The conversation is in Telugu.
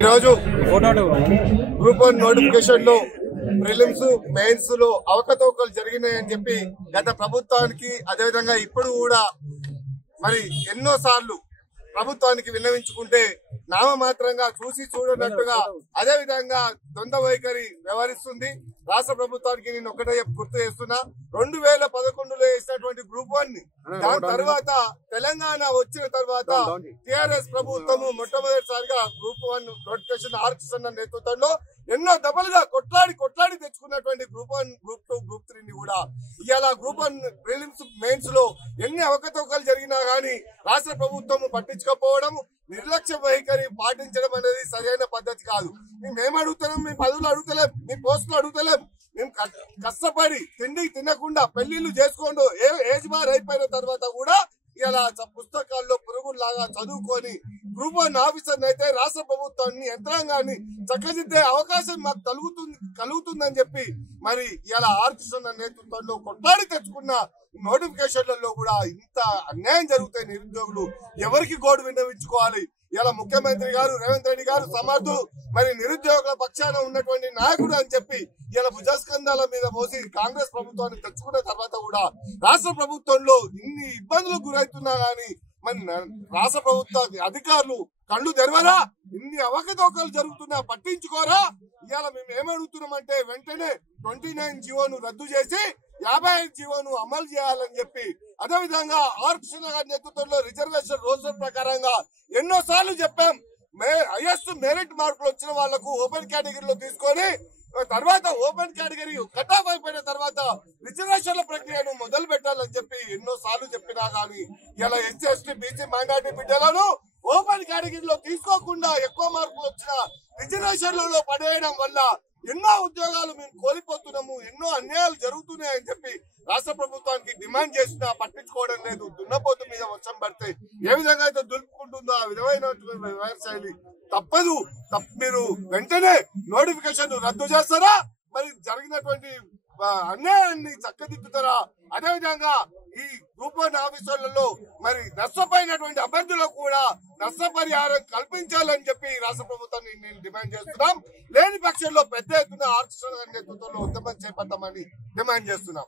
గ్రూప్ 1 నోటిఫికేషన్ లో ప్రిలిమ్స్ మెయిన్స్ లో అవకతవకలు జరిగినాయని చెప్పి గత ప్రభుత్వానికి అదేవిధంగా ఇప్పుడు కూడా మరి ఎన్నో సార్లు ప్రభుత్వానికి విన్నవించుకుంటే నామమాత్రంగా చూసి చూడనట్టుగా అదే విధంగా ద్వంద్వ వైఖరి వ్యవహరిస్తుంది. రాష్ట్ర ప్రభుత్వానికి నేను ఒకటే గుర్తు చేస్తున్నా, 2011లో వేసినటువంటి గ్రూప్ 1 దాని తర్వాత తెలంగాణ వచ్చిన తర్వాత టిఆర్ఎస్ ప్రభుత్వము మొట్టమొదటిసారిగా గ్రూప్ 1 నోటిఫికేషన్ ఆర్కిషన్ నేతృత్వంలో ఎన్నో దఫలుగా కొట్లాడి తెచ్చుకున్నటువంటి గ్రూప్ 1, గ్రూప్ 2, గ్రూప్ 3 కూడా ఇవాళ గ్రూప్ 1 ప్రిలిమ్స్ మెయిన్స్ లో ఎన్ని అవకతవకలు జరిగినా గానీ రాష్ట్ర ప్రభుత్వం పట్టించుకోకపోవడం, నిర్లక్ష్య వైఖరి పాటించడం అనేది సరైన పద్ధతి కాదు. మేము అడుగుతున్నాం, మీ పదవులు అడుగుతలేం, మీ పోస్టులు అడుగుతలేం. మేము కష్టపడి తిండి తినకుండా పెళ్లిళ్లు చేసుకోండు ఏజ్ బార్ అయిపోయిన తర్వాత కూడా ఇలా పుస్తకాల్లో పురుగుల్లాగా చదువుకొని గ్రూప్ 1 ఆఫీసర్ అయితే రాష్ట్ర ప్రభుత్వాన్ని యంత్రాంగాన్ని చక్కదిద్దే అవకాశం మాకు కలుగుతుందని చెప్పి మరి ఇలా ఆర్కిషన్ నేతృత్వంలో కొట్లాడి తెచ్చుకున్న నోటిఫికేషన్లలో కూడా ఇంత అన్యాయం జరుగుతాయి. నిరుద్యోగులు ఎవరికి గోడు విన్నవించుకోవాలి? ఇలా ముఖ్యమంత్రి గారు రేవంత్ రెడ్డి గారు సమర్థులు, మరి నిరుద్యోగుల పక్షాన ఉన్నటువంటి నాయకుడు అని చెప్పి ఇలా భుజస్కంధాల మీద మోసి కాంగ్రెస్ ప్రభుత్వాన్ని తెచ్చుకున్న తర్వాత కూడా రాష్ట్ర ప్రభుత్వంలో ఇన్ని ఇబ్బందులకు గురవుతున్నా గానీ మరి రాష్ట్ర ప్రభుత్వ అధికారులు కళ్ళు తెరవరా? ఇన్ని అవకతవకలు జరుగుతున్నా పట్టించుకోరా? ఇవాళ మేము ఏమడుగుతున్నామంటే వెంటనే 29 జీవోను రద్దు చేసి 55 జీవోను అమలు చేయాలని చెప్పి, అదేవిధంగా ఆర్కిషన్ గారి నేతృత్వంలో రిజర్వేషన్ రోస్టర్ ప్రకారంగా ఎన్నో సార్లు చెప్పాం. హైయెస్ట్ మెరిట్ మార్కులు వచ్చిన వాళ్లకు ఓపెన్ కేటగిరీలో తీసుకొని తర్వాత ఓపెన్ కేటగిరీ కట్ ఆఫ్ అయిపోయిన తర్వాత రిజర్వేషన్ల ప్రక్రియను మొదలు పెట్టాలని చెప్పి ఎన్నో సార్లు చెప్పినా గానీ ఇలా ఎస్సీ ఎస్టీ బీసీ మైనార్టీ బిడ్డలను ఓపెన్ కేటగిరీలో తీసుకోకుండా ఎక్కువ మార్కులు వచ్చిన రిజర్వేషన్లలో పడేయడం వల్ల ఎన్నో ఉద్యోగాలు మేము కోల్పోతున్నాము, ఎన్నో అన్యాయాలు జరుగుతున్నాయని చెప్పి రాష్ట్ర ప్రభుత్వానికి డిమాండ్ చేసినా పట్టించుకోవడం లేదు. దున్నపోతు మీద వర్షం పడితే ఏ విధంగా అయితే దులుపుకుంటుందో ఆ విధమైన వ్యవహార శైలి తప్పదు. మీరు వెంటనే నోటిఫికేషన్ రద్దు చేస్తారా? మరి జరిగినటువంటి అన్యాయాన్ని చక్కదిద్దుతారా? అదేవిధంగా ఈ గ్రూప్ 1 ఆఫీసర్లలో మరి నష్టపోయినటువంటి అభ్యర్థులకు కూడా నష్టపరిహారం కల్పించాలని చెప్పి రాష్ట్ర ప్రభుత్వాన్ని నేను డిమాండ్ చేస్తున్నాం. లేని పక్షంలో పెద్ద ఎత్తున ఆర్కిషన్ నేతృత్వంలో ఉద్యమం చేపడతామని డిమాండ్ చేస్తున్నాం.